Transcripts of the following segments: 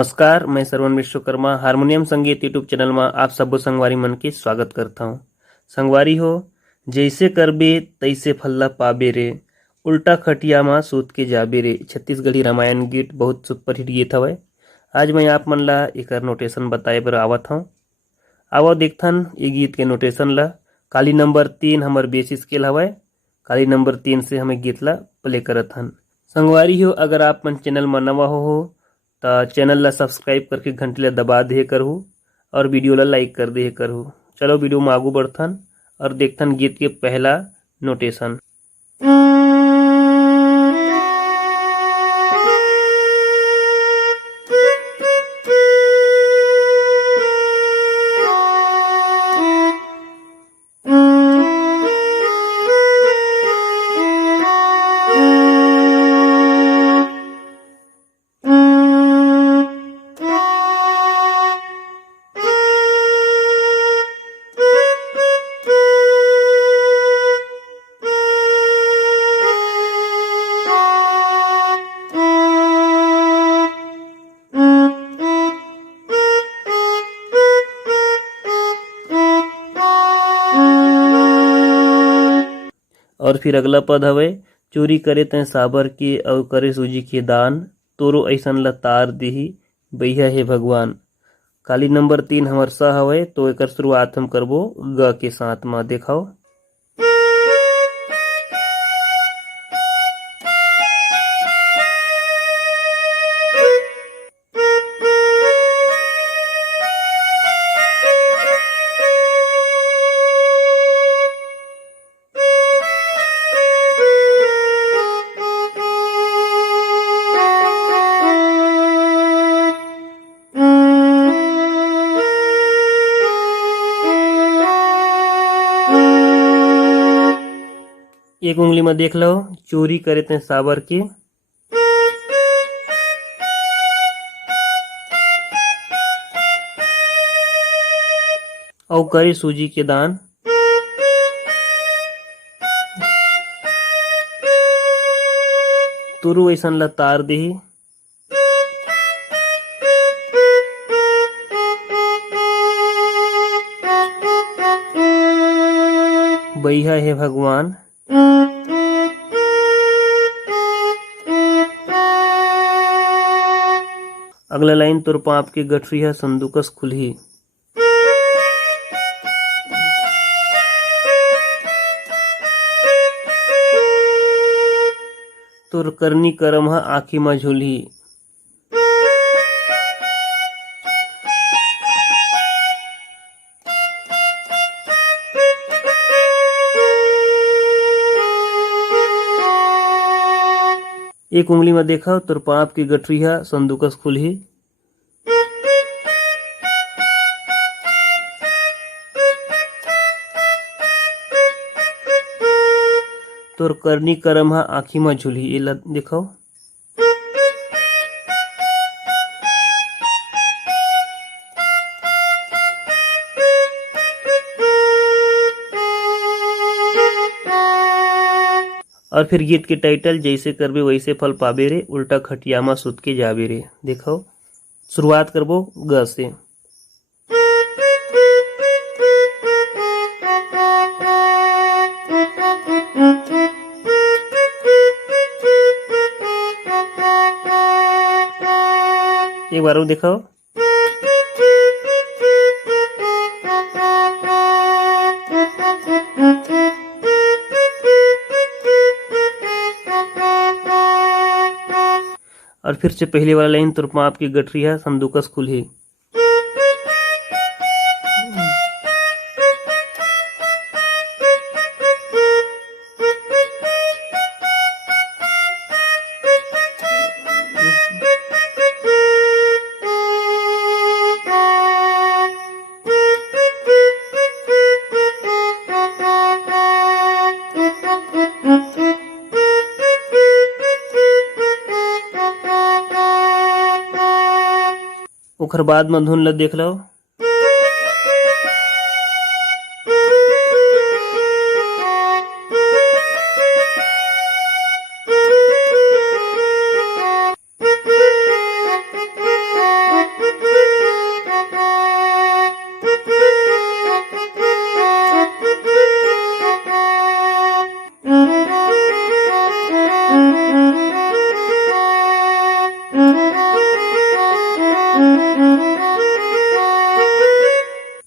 नमस्कार, मैं श्रवण विश्वकर्मा हारमोनियम संगीत यूट्यूब चैनल में आप सबो संगवारी मन के स्वागत करता हूँ। संगवारी हो, जैसे करबे तैसे फल्ला पाबे रे, उल्टा खटिया में सूत के जाबे रे। छत्तीसगढ़ी रामायण गीत बहुत सुपरहिट गीत हवय। आज मैं आप मन ला एकर नोटेशन बताए बर आवत हूँ। आवो देखथन ये गीत के नोटेशन ला। काली नंबर 3 हमर बेस स्केल हवय। काली नंबर 3 से हमें गीत ला प्ले करत हन। संगवारी हो, अगर आप मन चैनल में नवा हो तो चैनल ला सब्सक्राइब करके घंटी ला दबा दे करहू और वीडियो ला लाइक कर दे करहू। चलो वीडियो में आगू बढ़थन और देखथन गीत के पहला नोटेशन। और फिर अगला पद हवे, चोरी करे तय साबर के और करे सूजी के दान, तोरो ऐसन ल तार देही बइहा हे भगवान। काली नंबर 3 हमर सा हवे, तो एकर शुरुआत हम करबो ग के साथ में। देखाओ एक उंगली में देख लो, चोरी करे ते साबर के, और करे सूजी के दान। तुरु ऐसन ला तार देही बइहा हे भगवान। अगला लाइन, तोर पाप के गठरी है संदूकस खुलही। तोर करनी करम है आँखी में झुलही। एक उंगली में देखा, तोर पाप की गठरी है संदूकस खुलही। तोर करनी करम है आँखी में झुलही। ये ला देखो, और फिर गीत के टाइटल, जैसे करबे वैसे फल पाबे रे, उल्टा खटिया में सुत के जाबे रे। देखो शुरुआत करबो ग से। एक बार और देखो, और फिर से पहले वाला लाइन, तोर पाप की गठरी है संदूकस खुलही। ओखर बाद में धुन ला देख लो,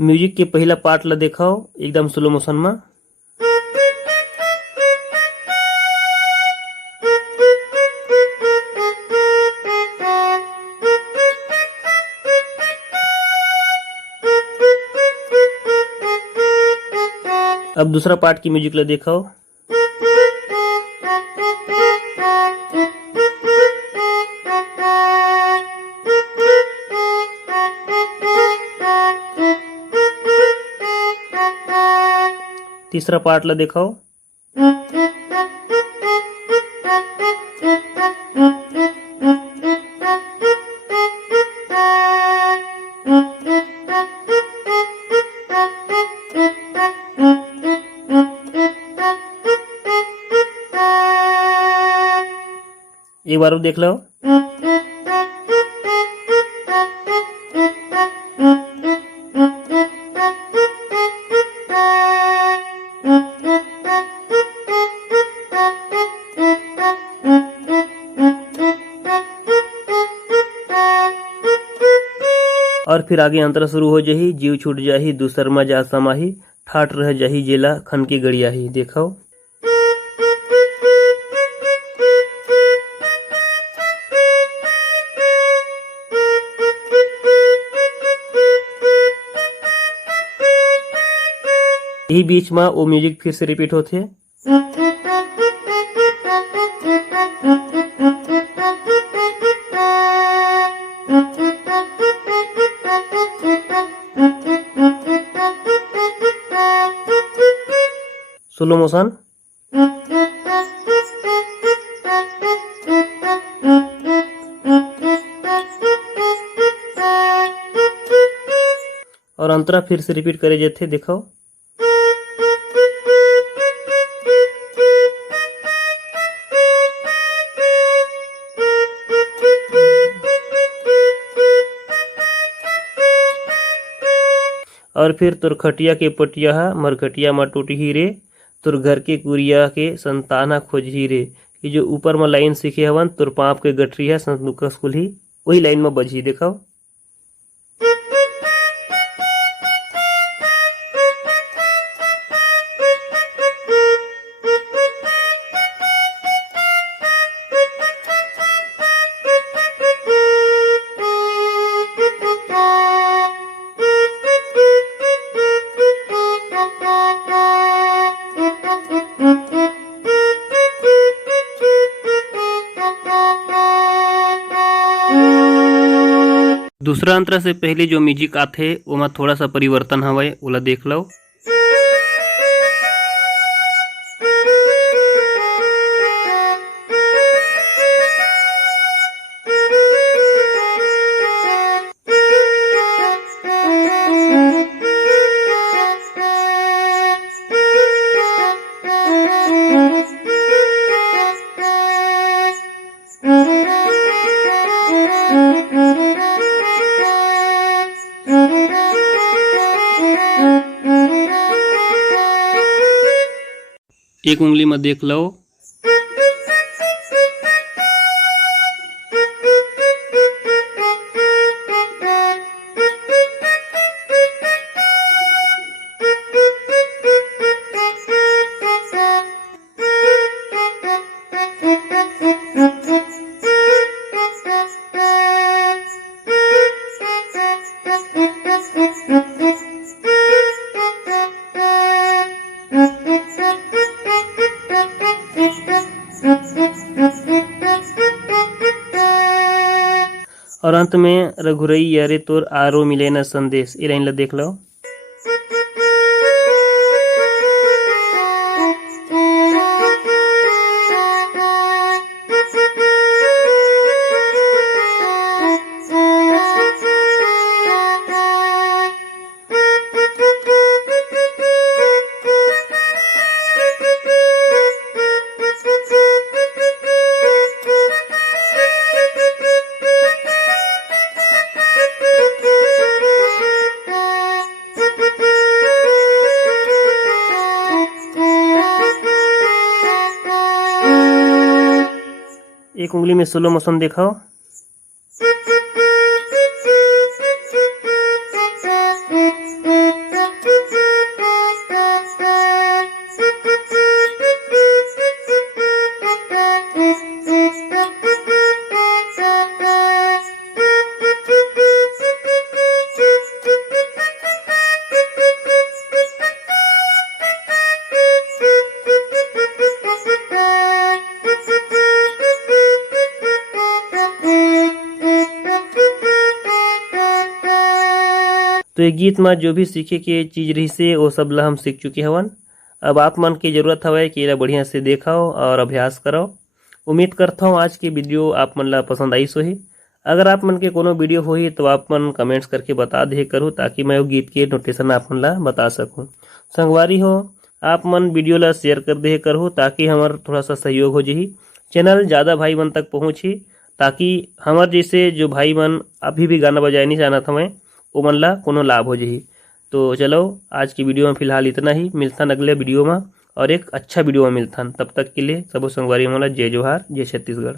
म्यूजिक के पहला पार्ट ला देखो एकदम स्लो मोशन में। अब दूसरा पार्ट की म्यूजिक ला देखो। तीसरा पार्ट ला देखो। एक बार और देख लो। और फिर आगे अंतरा शुरू हो जाही, जीव छूट जाही दूसर में जा समाही, ठाट रह जाही जेला खन के गड़ियाही। देखो यही बीच में वो म्यूजिक फिर से रिपीट होते। Slow motion. और अंतरा फिर से रिपीट करे जाते। देखो और फिर तुर खटिया के पटिया मरखटिया में टूटी रे, तुर घर के कुरिया के संताना खोजही रे। ये जो ऊपर में लाइन सीखे हवन, तुर पाप के गठरी है संतुका स्कूल ही वही लाइन में बजी। देखो दूसरा अंतरा से पहले जो म्यूजिक आथे ओमा थोड़ा सा परिवर्तन हवे, ओला देख लो। एक उंगली में देख लो। और अंत में रघुरई यारे तोर आरो मिले न संदेश, ये लाइन ला देख लो। एक उंगली में स्लो मोशन दिखाओ। तो ये गीत में जो भी सीखे के चीज रही से वो सब ला हम सीख चुके हवन। अब आप मन की जरूरत हवे कि एला बढ़िया से देखो और अभ्यास करो। उम्मीद करता हूँ आज की वीडियो आप मन ला पसंद आई सोही। अगर आप मन के कोनो वीडियो होही तो आप मन कमेंट्स करके बता दे करो, ताकि मैं वो गीत के नोटेशन आप मन ला बता सकूं। संगवारी हो, आप मन वीडियो ला शेयर कर दे करो, ताकि हमार थोड़ा सा सहयोग हो जाही, चैनल ज़्यादा भाई मन तक पहुँची, ताकि हमार जैसे जो भाई मन अभी भी गाना बजाए नहीं जानत हमें वो मन ला कोनो लाभ हो जाही। तो चलो आज की वीडियो में फिलहाल इतना ही। मिलथन अगले वीडियो में और एक अच्छा वीडियो में मिलथन। तब तक के लिए सबो संगवारी मन ला जय जोहार, जय छत्तीसगढ़।